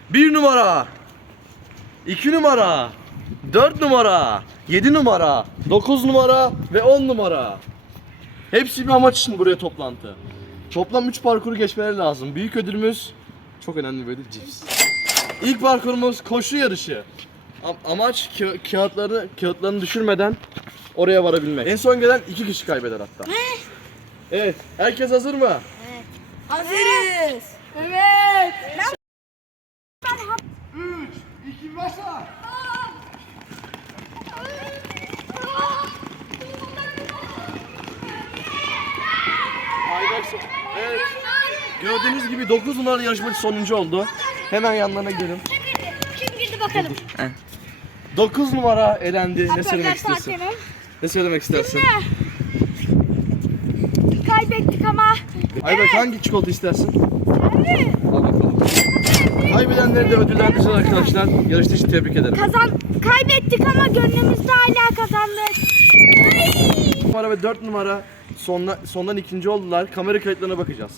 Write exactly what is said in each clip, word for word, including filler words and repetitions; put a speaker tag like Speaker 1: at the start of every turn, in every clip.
Speaker 1: Bir numara, iki numara, dört numara, yedi numara, dokuz numara ve on numara. Hepsi bir amaç için buraya toplantı. Toplam üç parkuru geçmeleri lazım. Büyük ödülümüz çok önemli bir ödül, cips. İlk parkurumuz koşu yarışı. Am- amaç ka- kağıtları kağıtlarını düşürmeden oraya varabilmek. En son gelen iki kişi kaybeder hatta. Evet, herkes hazır mı?
Speaker 2: Hazırız. Evet.
Speaker 1: üç, iki, başla. Evet. Gördüğünüz gibi dokuz numaralı yarışmacı sonuncu oldu. Hemen yanlarına gidelim.
Speaker 2: Kim girdi bakalım.
Speaker 1: dokuz numara elendi. Ne söylemek istersin? Ne söylemek istersin?
Speaker 2: Kaybettik ama.
Speaker 1: Ayberk, hangi çikolata istersin? Al bakalım. Kaybedenleri de ödüllendireceğiz arkadaşlar. Yarıştığı için tebrik ederim.
Speaker 2: Kazan kaybettik ama gönlümüzde hala kazandık.
Speaker 1: üç numara ve dört numara sonla, sondan ikinci oldular. Kamera kayıtlarına bakacağız.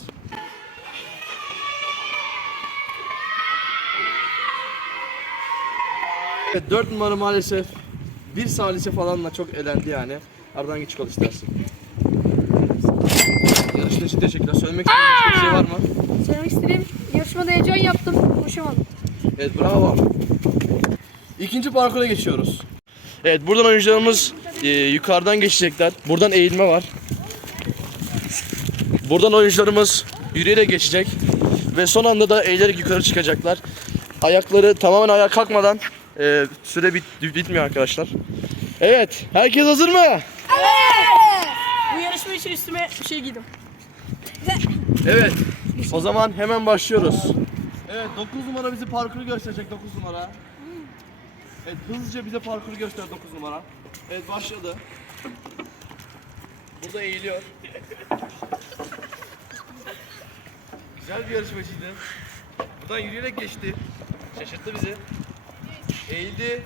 Speaker 1: Evet, dört numara maalesef bir salise falanla çok elendi yani. Ardından hangi çikolata istersin? Yarıştığın için teşekkürler. Söylemek istediğin başka bir şey var mı?
Speaker 2: Söylemek istediğim, yarışmada heyecan yaptım. Konuşamadım.
Speaker 1: Evet, bravo. İkinci parkura geçiyoruz. Evet, buradan oyuncularımız e, yukarıdan geçecekler. Buradan eğilme var. Buradan oyuncularımız yürüyerek geçecek. Ve son anda da eğilerek yukarı çıkacaklar. Ayakları tamamen ayağa kalkmadan e, süre bit bitmiyor arkadaşlar. Evet, herkes hazır mı?
Speaker 2: Evet.
Speaker 3: Bu yarışma için üstüme bir şey giydim.
Speaker 1: Evet, o zaman hemen başlıyoruz. Evet, dokuz numara bize parkuru gösterecek, dokuz numara. Evet, hızlıca bize parkuru göster dokuz numara. Evet, başladı. Burada eğiliyor. Güzel bir yarışmacıydı. Buradan yürüyerek geçti. Şaşırttı bizi. Eğildi.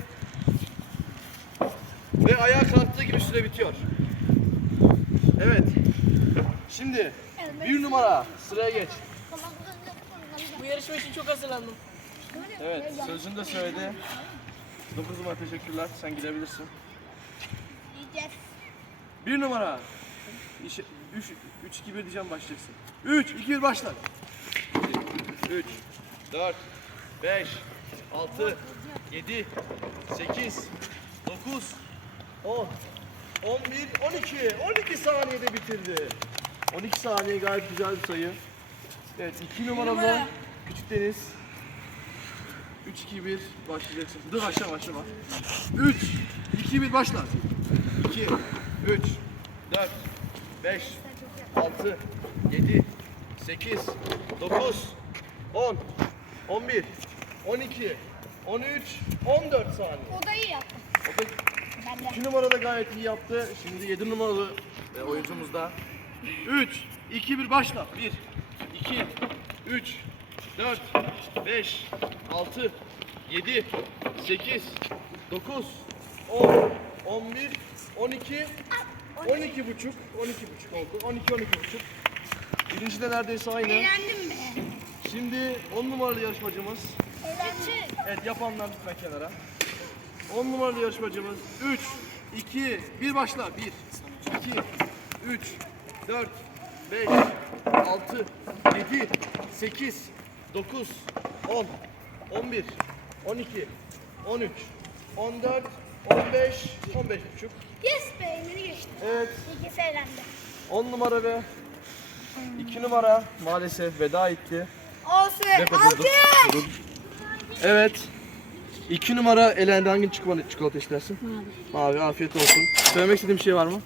Speaker 1: Ve ayağa kalktığı gibi süre bitiyor. Evet. Şimdi bir numara sıraya geç.
Speaker 3: Bu yarışma için çok hazırlandım.
Speaker 1: Evet, sözünü de söyledi. dokuz numara teşekkürler. Sen gidebilirsin. bir numara. üç iki bir diyeceğim, başlayacaksın. üç iki bir başla. üç dört beş altı yedi sekiz dokuz on on bir on iki on iki saniyede bitirdi. on iki saniye gayet güzel bir sayı. Evet, iki numaralı Küçük Deniz. üç iki bir başlayacaksın. Dur, başla başlama. üç iki bir başla. iki üç dört beş altı yedi sekiz dokuz on on bir on iki on üç on dört saniye.
Speaker 2: O da iyi yaptı.
Speaker 1: O da iki numara da gayet iyi yaptı. Şimdi yedi numaralı e, oyuncumuz da. üç iki bir başla. bir iki üç dört beş altı yedi sekiz dokuz on on bir on iki on iki buçuk on iki buçuk oldu. on iki on iki buçuk. Birinci de neredeyse aynı.
Speaker 2: Eğlendim be.
Speaker 1: Şimdi on numaralı yarışmacımız.
Speaker 2: Eğlendim.
Speaker 1: Evet, yapanlar lütfen kenara. on numaralı yarışmacımız. üç iki bir başla. bir iki üç dört beş altı yedi sekiz dokuz on on bir on iki on üç on dört on beş on beş buçuk.
Speaker 2: Yes be, beni geçti.
Speaker 1: Evet,
Speaker 2: İkisi eğlendi.
Speaker 1: on numara ve iki numara maalesef veda etti.
Speaker 2: Olsun.
Speaker 1: Depo durdu. Durdu. Evet. iki numara elendi. Hangi çikolata, çikolata istersin? Mavi. Mavi, afiyet olsun. Söylemek istediğim bir şey var mı?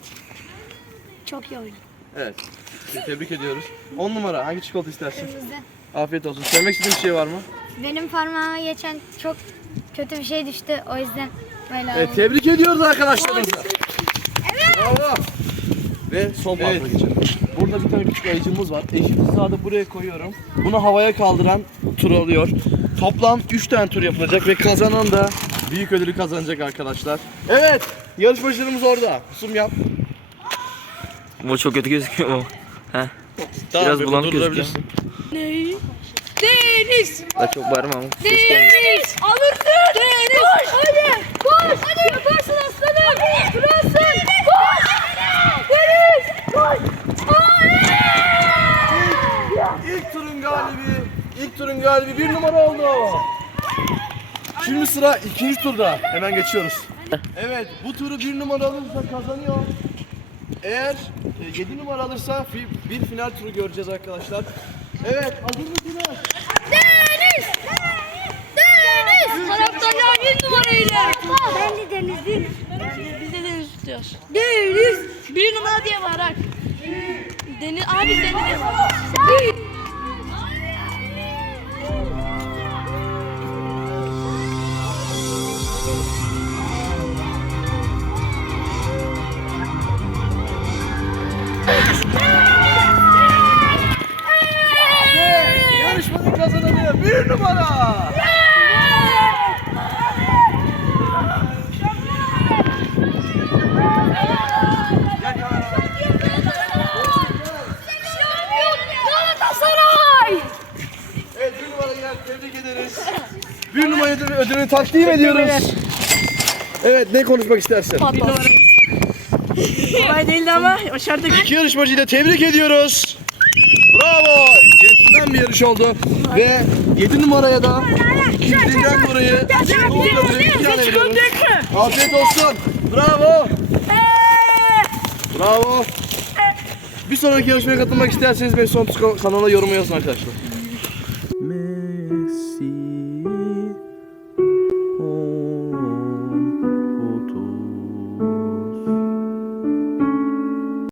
Speaker 2: Çok iyi oyun.
Speaker 1: Evet. Sizi tebrik ediyoruz. on numara hangi çikolata istersin?
Speaker 2: Kırmızı.
Speaker 1: Afiyet olsun. Söylemek istediğim bir şey var mı?
Speaker 2: Benim parmağıma geçen çok kötü bir şey düştü. O yüzden böyle
Speaker 1: Evet,
Speaker 2: oldu.
Speaker 1: tebrik ediyoruz arkadaşlarımızı. Bravo. Ve son parkura geçelim. Burada bir tane küçük ayıcımız var. Eşit hizada buraya koyuyorum. Bunu havaya kaldıran tur alıyor. Toplam üç tane tur yapılacak ve kazanan da büyük ödülü kazanacak arkadaşlar. Evet, yarışmacılarımız orada. Sum yap.
Speaker 4: Bu çok kötü gözüküyor mu? He.
Speaker 1: Tamam,
Speaker 4: Biraz bulanık
Speaker 1: durdurabilirsin.
Speaker 3: Neyi? Deniz.
Speaker 4: Daha çok bağırma ama. Ses gelmiyor.
Speaker 3: Deniz. Alırsın. Deniz. Koş. Hadi. Koş. Hadi yaparsın aslanım. Kralsın. Koş. Deniz. Koş.
Speaker 1: İlk turun galibi, ilk turun galibi bir numara oldu. Şimdi sıra ikinci turda. Hemen geçiyoruz. Evet, bu turu bir numara alırsa kazanıyor. Eğer e, yedi numara alırsa fi- bir final turu göreceğiz arkadaşlar. Evet, hazır mısınız?
Speaker 3: Deniz. Deniz. Taraftarlar bir numarayla.
Speaker 2: Ben de denizliyim.
Speaker 3: Biz de Deniz tutuyoruz. Deniz. Bir numara diye bağırak. Deniz. Abi Deniz diye bağırak.
Speaker 1: Ve yarışmanın kazananı bir numara. Gel kamera.
Speaker 3: Galatasaray.
Speaker 1: Evet, bir numara gel, tebrik ederiz. Bir numara ödülünü, ödülünü takdim ediyoruz. Evet, ne konuşmak istersin?
Speaker 3: Kolay değildi ama başardık.
Speaker 1: İki yarışmacıyı da tebrik ediyoruz. Bravo! Centilmen bir yarış oldu. Ve yedi numaraya da ikinciden dolayı Gold ödülü ikram ediyoruz. Afiyet olsun. Bravo! Bravo! Bir sonraki yarışmaya katılmak isterseniz beni son kanala yorum yazın arkadaşlar.